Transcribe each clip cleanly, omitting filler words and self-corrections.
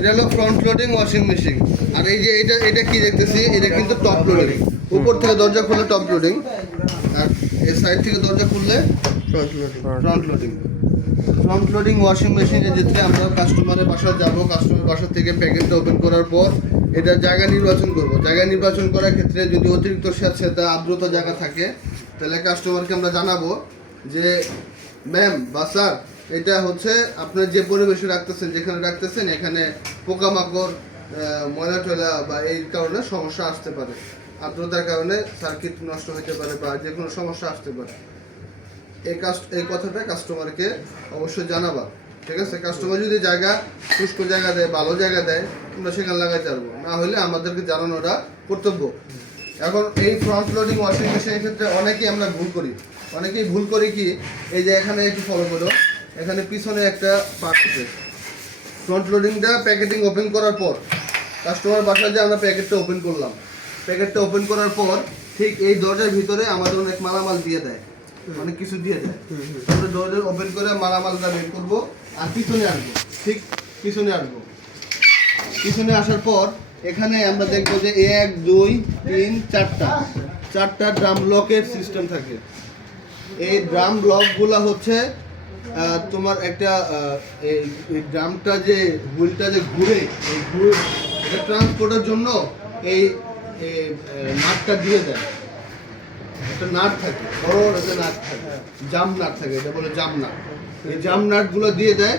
এটা হলো front loading washing machine. আর এই যে এটা কি দেখতেছি, এটা কিন্তু টপ লোডিং। উপর থেকে দরজা খুললে টপ লোডিং, আর এই সাইড থেকে দরজা খুললে front loading. Front loading washing মেশিনের ক্ষেত্রে আমরা কাস্টমারের বাসায় যাব, কাস্টমারের বাসা থেকে প্যাকেটটা ওপেন করার পর এটা জায়গা নির্বাচন করব। জায়গা নির্বাচন করার ক্ষেত্রে যদি অতিরিক্ত স্যাঁতস্যাঁতে আর্দ্রতা জায়গা থাকে, তাহলে কাস্টমারকে আমরা জানাবো যে ম্যাম বা স্যার, এটা হচ্ছে আপনার যে পরিবেশে রাখতেছেন, যেখানে রাখতেছেন, এখানে পোকামাকড়, ময়লা টয়লা বা এই কারণে সমস্যা আসতে পারে, আর্দ্রতার কারণে সার্কিট নষ্ট হতে পারে বা যে কোনো সমস্যা আসতে পারে। এই কথাটা কাস্টমারকে অবশ্যই জানাবা, ঠিক আছে? কাস্টমার যদি জায়গা শুষ্ক জায়গা দেয়, ভালো জায়গা দেয়, আমরা সেখানে লাগাইতে পারবো, না হলে আমাদেরকে জানানোটা কর্তব্য। এখন এই ফ্রন্ট লোডিং ওয়াশিং মেশিনের ক্ষেত্রে অনেকেই আমরা ভুল করি কি, এই যে এখানে একটু ফলো করো, এখানে পিছনে একটা পার্ট আছে। ফ্রন্ট লোডিংটা প্যাকেটিং ওপেন করার পর কাস্টমার বাসায় যে আমরা প্যাকেটটা ওপেন করলাম, প্যাকেটটা ওপেন করার পর ঠিক এই দরজার ভিতরে আমাদের অনেক মালামাল দিয়ে দেয়, অনেক কিছু দিয়ে দেয়। আমরা দরজা ওপেন করে মালামালটা বের করবো আর পিছনে আসবো, ঠিক পিছনে আসার পর এখানে আমরা দেখবো যে 1 2 3 4টা ড্রাম লকের সিস্টেম থাকে। এই ড্রাম লকগুলো হচ্ছে তোমার একটা এই ড্রামটা যে হুইলটা যে ঘুরে, এই এটা ট্রান্সপোর্টের জন্য এই নাটটা দিয়ে দেয়। একটা নাট থাকে, বড় একটা নাট থাকে, জাম নাট থাকে, এটা বলে জাম নাট। এই জাম নাটগুলো দিয়ে দেয়।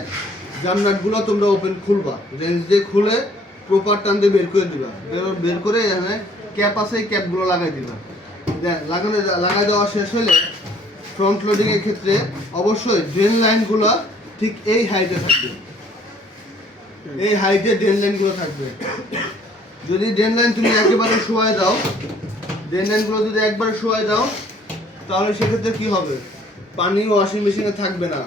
জাম নাটগুলো তোমরা খুলবা, রেঞ্জ দিয়ে খুলে প্রপার টান দিয়ে বের করে দিবা। বের করে এখানে ক্যাপ আছে, এই ক্যাপগুলো লাগাই দিবা। লাগাই দেওয়া শেষ হলে ফ্রন্ট লোডিং এর ক্ষেত্রে অবশ্যই ড্রেন লাইনগুলো ঠিক এই হাইটে থাকবে, এই হাইটে ড্রেন লাইনগুলো থাকবে। যদি ড্রেন লাইন তুমি একেবারে শোয়ায় দাও, তাহলে সেক্ষেত্রে কি হবে, পানি ওয়াশিং মেশিনে থাকবে না,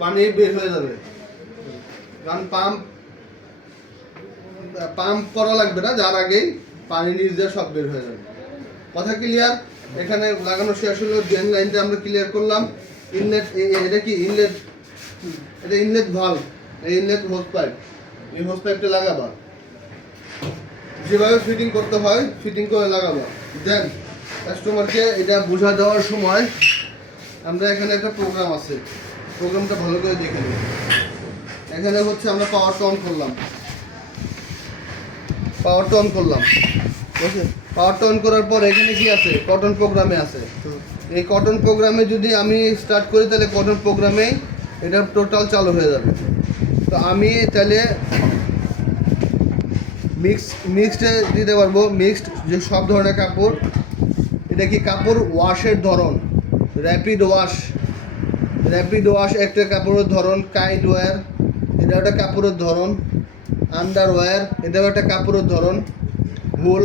পানি বের হয়ে যাবে। কারণ পাম্প করা লাগবে না, যার আগেই পানি নিচ দিয়ে সব বের হয়ে যাবে। কথা ক্লিয়ার? এখানে লাগানো শেষ হলো, ড্রেন লাইনটা আমরা ক্লিয়ার করলাম। ইনলেট, এটা কি ইনলেট, এটা ইনলেট ভালভ, এই ইনলেট হোস পাইপ, এই হোস পাইপটা লাগাবা, যেভাবে ফিটিং করতে হয় ফিটিং করে লাগাবা। দেন কাস্টমারকে এটা বোঝা দেওয়ার সময় আমরা এখানে একটা প্রোগ্রাম আছে, প্রোগ্রামটা ভালো করে দেখে নিই। এখানে হচ্ছে আমরা পাওয়ারটা অন করলাম, ঠিক আছে? পাওয়ারটা অন করার পর এখানে কি আছে, কটন প্রোগ্রামে আছে। এই কটন প্রোগ্রামে যদি আমি স্টার্ট করি, তাহলে কটন প্রোগ্রামেই এটা টোটাল চালু হয়ে যাবে। তো আমি তাহলে মিক্সড দিতে পারবো, মিক্সড যে সব ধরনের কাপড়। এটা কি কাপড় ওয়াশের ধরন, র্যাপিড ওয়াশ একটা কাপড়ের ধরন, কাইট ওয়্যার এটা একটা কাপড়ের ধরন, আন্ডারওয়্যার এটাও একটা কাপড়ের ধরন, হোল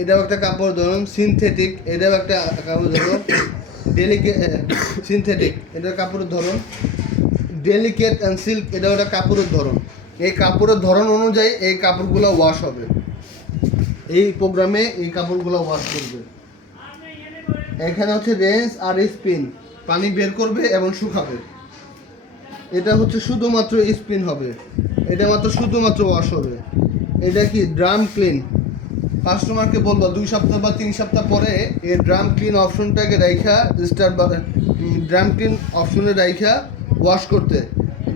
এটাও একটা কাপড়ের ধরন, সিনথেটিক এটাও একটা কাপড়ের ধরন, সিনথেটিক এটার কাপড়ের ধরন, ডেলিকেট অ্যান্ড সিল্ক এটাও একটা কাপড়ের ধরন। এই কাপড়ের ধরন অনুযায়ী এই কাপড়গুলো ওয়াশ হবে, এই প্রোগ্রামে এই কাপড়গুলো ওয়াশ করবে। এখানে হচ্ছে রেঞ্জ আর স্পিন, পানি বের করবে এবং শুকাবে। এটা হচ্ছে শুধুমাত্র স্পিন হবে, এটা শুধুমাত্র ওয়াশ হবে। এটা কি ড্রাম ক্লিন, কাস্টমারকে বলবো 2 সপ্তাহ বা 3 সপ্তাহ পরে এই ড্রাম ক্লিন অপশনটাকে রাইখা ড্রাম ক্লিন অপশনে রাইখা ওয়াশ করতে,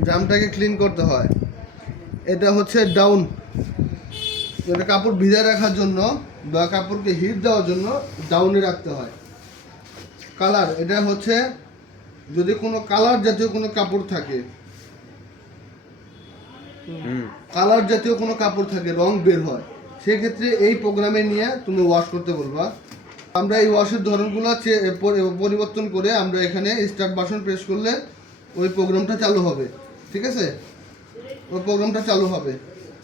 ড্রামটাকে ক্লিন করতে হয়। এটা হচ্ছে ডাউন, এটা কাপড় ভিজায় রাখার জন্য বা কাপড়কে হিট দেওয়ার জন্য ডাউনে রাখতে হয়। কালার, এটা হচ্ছে যদি কোনো কালার জাতীয় কোনো কাপড় থাকে, রং বের হয়, সেক্ষেত্রে এই প্রোগ্রামে নিয়ে তুমি ওয়াশ করতে বলবা। আমরা এই ওয়াশের ধরনগুলো পরিবর্তন করে আমরা এখানে স্টার্ট বাটন প্রেস করলে ওই প্রোগ্রামটা চালু হবে, ঠিক আছে?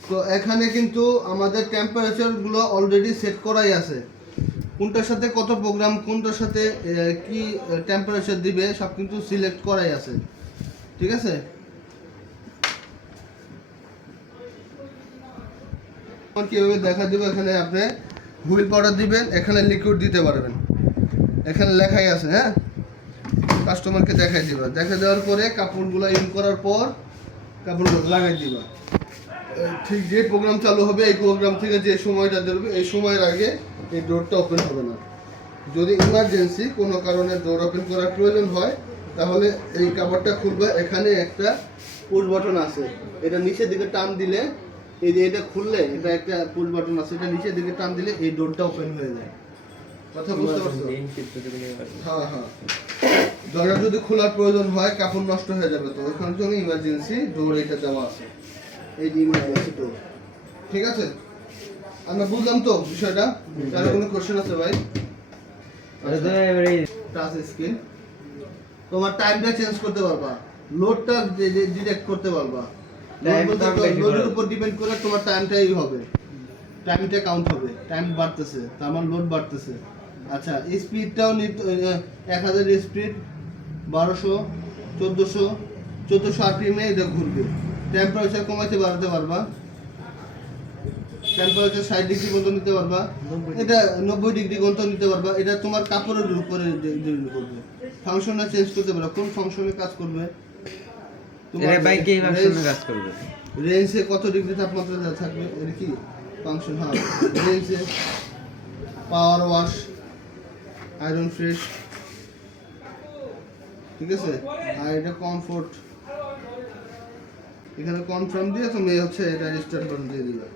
তো এখানে কিন্তু আমাদের টেম্পারেচারগুলো অলরেডি সেট করাই আছে, কোনটার সাথে কত প্রোগ্রাম, কোনটার সাথে কি টেম্পারেচার দিবে সব কিন্তু সিলেক্ট করাই আছে, ঠিক আছে? কীভাবে দেখা দেবো, এখানে আপনি হুইল পাউডার দিবেন, এখানে লিকুইড দিতে পারবেন, এখানে লেখাই আছে। হ্যাঁ, কাস্টমারকে দেখাই দেওয়ার পরে কাপড়গুলো ইন করার পর কাপড়গুলো লাগাই দিবা। ঠিক যে প্রোগ্রাম চালু হবে এই প্রোগ্রাম থেকে যে সময়টা ধরবে এই সময়ের আগে এই ডোরটা ওপেন হবে না। যদি ইমার্জেন্সি কোনো কারণে ডোর ওপেন করার প্রয়োজন হয় তাহলে এই কাভারটা খুলবে। এখানে একটা পুশ বাটন আছে, এটা নিচের দিকে টান দিলে এই যে এটা খুললে এটা একটা পুশ বাটন আছে, এটা নিচের দিকে টান দিলে এই ডোরটা ওপেন হয়ে যায়। কথা বুঝতে পারছো? হ্যাঁ হ্যাঁ। দরজা যদি খোলার প্রয়োজন হয় কাপড় নষ্ট হয়ে যাবে, তো ওইখানের জন্য ইমার্জেন্সি ডোর এটা দেওয়া আছে, এই যে ইমার্জেন্সি ডোর। ঠিক আছে, আমরা বুঝলাম তো বিষয়টা? কারো কোনো কোশ্চেন আছে ভাই? টাচ স্ক্রিন, তোমার টাইমটা চেঞ্জ করতে পারবা, লোডটা ডিটেক্ট করতে পারবা। লোডের উপর ডিপেন্ড করে তোমার টাইমটাই হবে, টাইমটা কাউন্ট হবে। টাইম বাড়তেছে তার আমার লোড বাড়তেছে। আচ্ছা, স্পিডটাও 1000 স্পিড, 1200, 1400 আরপিএমে এটা ঘুরবে। টেম্পারেচার কমাইতে বাড়াতে পারবা, টেম্পারেচার 60 ডিগ্রি পর্যন্ত নিতে পারবা, এটা 90 ডিগ্রি পর্যন্ত নিতে পারবা। এটা তোমার কাপড়ের উপরে ডিপেন্ড করবে। ফাংশনটা চেঞ্জ করতে পারো, কোন ফাংশনে কাজ করবে, এটা ভাই কি ফাংশনে কাজ করবে, রেঞ্জে কত ডিগ্রি তাপমাত্রা থাকবে, এর কি ফাংশন। হ্যাঁ, রেঞ্জে পাওয়ার ওয়াশ, আয়রন ফ্রেশ, ঠিক আছে। আর এটা কমফোর্ট, এখানে কনফার্ম দিয়ে তুমি হচ্ছে এটা স্টার্ট বাটন দিয়ে দিবে।